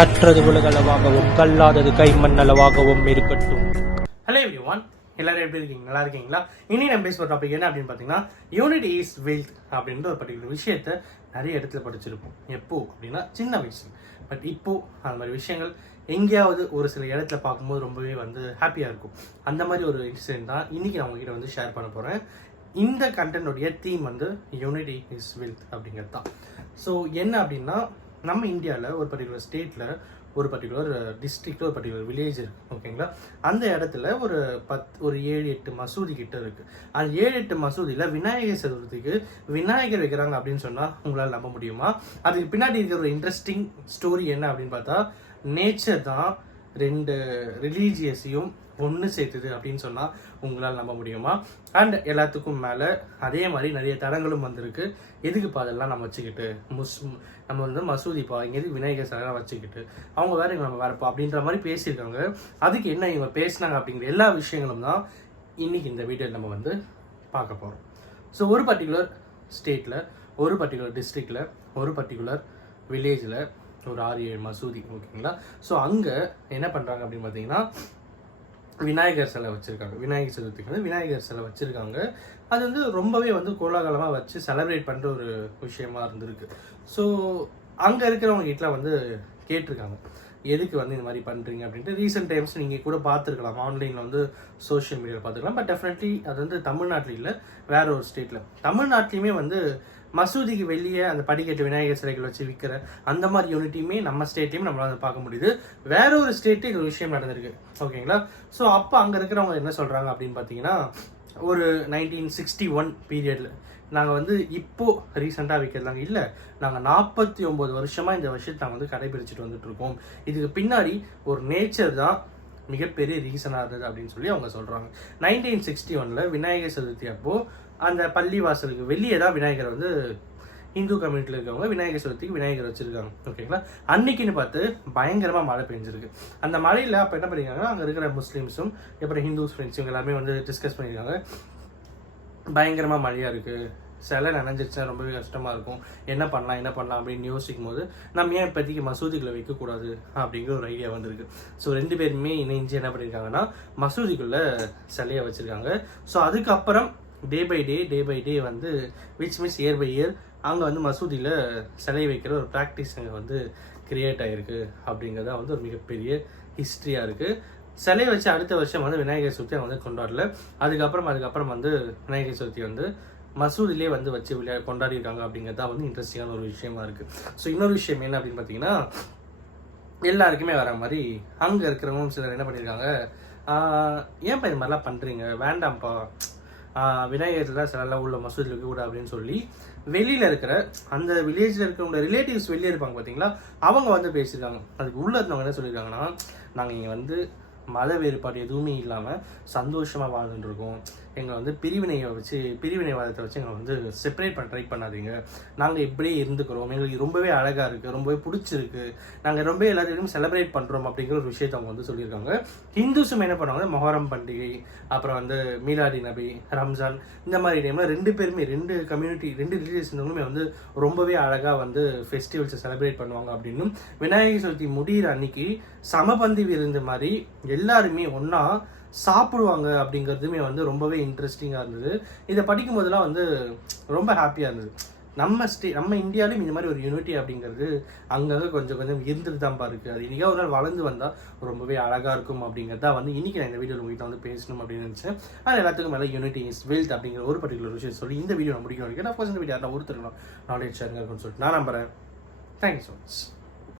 கற்றது உலகளவாகவும் கல்லாதது கைமண்ணளவாகவும் இருக்கட்டும். Hello everyone, எல்லாரும் எப்படி இருக்கீங்க? நல்லா இருக்கீங்களா? இனி நம்ம பேசுகிற டாபிக் என்ன அப்படின்னு பார்த்தீங்கன்னா, யூனிட்டி இஸ் வெல்த் அப்படின்ற ஒரு பர்டிகுலர் விஷயத்த நிறைய இடத்துல படிச்சிருப்போம். எப்போ அப்படின்னா சின்ன வயசு. பட் இப்போ அந்த மாதிரி விஷயங்கள் எங்கேயாவது ஒரு சில இடத்துல பார்க்கும்போது ரொம்பவே ஹாப்பியாக இருக்கும். அந்த மாதிரி ஒரு இன்சிடென்ட் தான் இன்னைக்கு நான் உங்ககிட்ட ஷேர் பண்ண போகிறேன். இந்த கண்டென்ட்டோடைய தீம் யூனிட்டி இஸ் வெல்த் அப்படிங்கிறது தான். ஸோ என்ன அப்படின்னா, நம்ம இந்தியாவில் ஒரு பர்டிகுலர் ஸ்டேட்டில் ஒரு பர்டிகுலர் டிஸ்ட்ரிக்டில் ஒரு பர்டிகுலர் வில்லேஜ் இருக்குது, ஓகேங்களா? அந்த இடத்துல ஒரு 7-8 மசூதி கிட்ட இருக்குது. அந்த 7-8 மசூதியில் விநாயகர் சதுர்த்திக்கு விநாயகர் வைக்கிறாங்க அப்படின்னு சொன்னால் உங்களால் நம்ப முடியுமா? அதுக்கு பின்னாடி இருக்கிற ஒரு இன்ட்ரெஸ்டிங் ஸ்டோரி என்ன அப்படின்னு பார்த்தா, நேச்சர் தான் 2 ரிலீஜியஸையும் ஒன்று சேர்த்துது அப்படின்னு சொன்னால் உங்களால் நம்ப முடியுமா? அண்ட் எல்லாத்துக்கும் மேலே அதே மாதிரி நிறைய தடங்களும் வந்திருக்கு. எதுக்குப்பா அதெல்லாம் நம்ம வச்சுக்கிட்டு நம்ம மசூதிப்பா இங்கே விநாயகர் சிலைலாம் வச்சுக்கிட்டு அவங்க வேற நம்ம வேறப்பா அப்படின்ற மாதிரி பேசியிருக்காங்க. அதுக்கு என்ன இவங்க பேசினாங்க அப்படிங்கிற எல்லா விஷயங்களும் தான் இன்னைக்கு இந்த வீடியோவில் நம்ம பார்க்க போகிறோம். ஸோ ஒரு பர்டிகுலர் ஸ்டேட்டில், ஒரு பர்டிகுலர் டிஸ்ட்ரிக்டில், ஒரு பர்டிகுலர் வில்லேஜில் ஒரு 6-7 மசூதி, ஓகேங்களா? ஸோ அங்கே என்ன பண்ணுறாங்க அப்படின்னு பார்த்தீங்கன்னா, விநாயகர் சிலை வச்சுருக்காங்க. விநாயகர் சதுர்த்திக்கு விநாயகர் சிலை வச்சுருக்காங்க. அது ரொம்பவே கோலாகலமாக வச்சு செலிப்ரேட் பண்ணுற ஒரு விஷயமா இருந்திருக்கு. ஸோ அங்கே இருக்கிறவங்க கிட்ட கேட்டிருக்காங்க, எதுக்கு இந்த மாதிரி பண்ணுறீங்க அப்படின்ட்டு. ரீசெண்ட் டைம்ஸ் நீங்கள் கூட பார்த்துருக்கலாம், ஆன்லைனில் சோஷியல் மீடியாவில் பார்த்துக்கலாம். பட் டெஃபினெட்லி அது தமிழ்நாட்டில் இல்லை, வேற ஒரு ஸ்டேட்டில். தமிழ்நாட்டிலையுமே மசூதிக்கு வெளியே அந்த படிக்கட்டு விநாயகர் சிலைகள் வச்சு விற்கிற அந்த மாதிரி யூனிட்டியுமே நம்ம ஸ்டேட்லையும் நம்மளால பார்க்க முடியுது. வேற ஒரு ஸ்டேட்டு இந்த விஷயம் நடந்திருக்கு, ஓகேங்களா? ஸோ அப்போ அங்கே இருக்கிறவங்க என்ன சொல்கிறாங்க அப்படின்னு பார்த்தீங்கன்னா, ஒரு 1961 பீரியடில் நாங்கள் இப்போ ரீசெண்டாக வைக்கிறதாங்க இல்லை, நாங்கள் 49 வருஷமாக இந்த விஷயத்தை நாங்கள் கடைபிடிச்சிட்டு வந்துட்டுருக்கோம். இதுக்கு பின்னாடி ஒரு நேச்சர் தான் மிகப்பெரிய ரீசனாக இருந்தது அப்படின்னு சொல்லி அவங்க சொல்கிறாங்க. 1961 விநாயகர் சதுர்த்தி அப்போது அந்த பள்ளி வாசலுக்கு வெளியே தான் விநாயகர் இந்து கம்யூனிட்டியில் இருக்கவங்க விநாயகர் சதுர்த்திக்கு விநாயகர் வச்சுருக்காங்க, ஓகேங்களா? அன்னைக்குன்னு பார்த்து பயங்கரமாக மழை பெஞ்சிருக்கு. அந்த மழையில் அப்போ என்ன பண்ணியிருக்காங்கன்னா, அங்கே இருக்கிற முஸ்லீம்ஸும் அப்புறம் ஹிந்துஸ் ஃப்ரெண்ட்ஸும் எல்லாமே டிஸ்கஸ் பண்ணியிருக்காங்க, பயங்கரமாக மழையாக இருக்குது, சிலை நனைஞ்சிருச்சா ரொம்பவே கஷ்டமாக இருக்கும், என்ன பண்ணலாம் அப்படின்னு யோசிக்கும் போது நம்ம ஏன் இப்போதைக்கு மசூதிக்குள்ளே வைக்கக்கூடாது அப்படிங்கிற ஒரு ஐடியா வந்திருக்கு. ஸோ 2 பேருமே இணைஞ்சு என்ன பண்ணியிருக்காங்கன்னா, மசூதிக்குள்ளே சிலையை வச்சுருக்காங்க. ஸோ அதுக்கப்புறம் day by day which means year by year அங்கே மசூதியில் சிலை வைக்கிற ஒரு ப்ராக்டிஸ் அங்கே கிரியேட் ஆகிருக்கு அப்படிங்கிறதா ஒரு மிகப்பெரிய ஹிஸ்ட்ரியாக இருக்குது. சிலையை வச்சு அடுத்த வருஷம் விநாயகர் சதுர்த்தி அவங்க கொண்டாடல. அதுக்கப்புறம் விநாயகர் சதுர்த்தி மசூதிலே வச்சு கொண்டாடிருக்காங்க அப்படிங்கிறதா இன்ட்ரெஸ்டிங்கான ஒரு விஷயமா இருக்குது. ஸோ இன்னொரு விஷயம் என்ன அப்படின்னு பார்த்தீங்கன்னா, எல்லாருக்குமே வர மாதிரி அங்கே இருக்கிறவங்களும் சிலர் என்ன பண்ணியிருக்காங்க, ஏன்ப்பா இது மாதிரிலாம் பண்ணுறீங்க, வேண்டாம்ப்பா, விநாயகர் சிலெல்லாம் உள்ள மசூதியில் இருக்கக்கூடாது அப்படின்னு சொல்லி வெளியில் இருக்கிற அந்த வில்லேஜில் இருக்கிறவங்க ரிலேட்டிவ்ஸ் வெளியே இருப்பாங்க பார்த்தீங்களா, அவங்க பேசியிருக்காங்க. அதுக்கு உள்ள இருந்தவங்க என்ன சொல்லியிருக்காங்கன்னா, நாங்கள் இங்கே மத வேறுபாடு எதுவுமே இல்லாமல் சந்தோஷமாக வாழ்ந்துட்டுருக்கோம். எங்களை பிரிவினைவாதத்தை வச்சு எங்களை செப்பரேட் பண்ண ட்ரை பண்ணாதீங்க, நாங்கள் இப்படியே இருந்துக்கிறோம், எங்களுக்கு ரொம்பவே அழகாக இருக்குது, ரொம்பவே பிடிச்சிருக்கு, நாங்கள் ரொம்ப எல்லாத்தையும் செலிப்ரேட் பண்ணுறோம் அப்படிங்கிற ஒரு விஷயத்தை அவங்க சொல்லியிருக்காங்க. ஹிந்துஸும் என்ன பண்ணுவாங்க, மொஹரம் பண்டிகை, அப்புறம் மீலாடி நபி, ரம்ஜான், இந்த மாதிரி டைமில் 2 பேருமே 2 கம்யூனிட்டி 2 ரிலீஜியஸ் இருந்தவங்களுமே ரொம்பவே அழகாக ஃபெஸ்டிவல்ஸை செலிப்ரேட் பண்ணுவாங்க அப்படின்னும், விநாயகர் சதுர்த்தி முடிகிற அன்னைக்கு சமபந்தி விருந்து மாதிரி எல்லாருமே ஒன்றா சாப்பிடுவாங்க அப்படிங்கிறதுமே ரொம்பவே இன்ட்ரெஸ்டிங்காக இருந்தது. இதை படிக்கும் போதெல்லாம் ரொம்ப ஹாப்பியாக இருந்தது. நம்ம இந்தியாவிலும் இந்த மாதிரி ஒரு யூனிட்டி அப்படிங்கிறது அங்கங்கே கொஞ்சம் இருந்துட்டு தான் இருக்குது. அது இன்றைக்கா ஒரு நாள் வளர்ந்து வந்தால் ரொம்பவே அழகாக இருக்கும் அப்படிங்கிறதா இன்றைக்கி நான் இந்த வீடியோவில் உங்கள்கிட்ட பேசணும் அப்படின்னு நினச்சேன். ஆனால் எல்லாத்துக்கும் மேலே யூனிட்டி இஸ் வெல்த் அப்படிங்கிற ஒரு பர்டிகுலர் விஷயம் சொல்லி இந்த வீடியோ நான் முடிக்கணும். நான் ஃபர்ஸ்ட் இந்த வீடியோ ஒருத்தர் நாலேஜ் ஷேருங்க இருக்குன்னு சொல்லிட்டு நான் நம்புகிறேன். Thank you so much.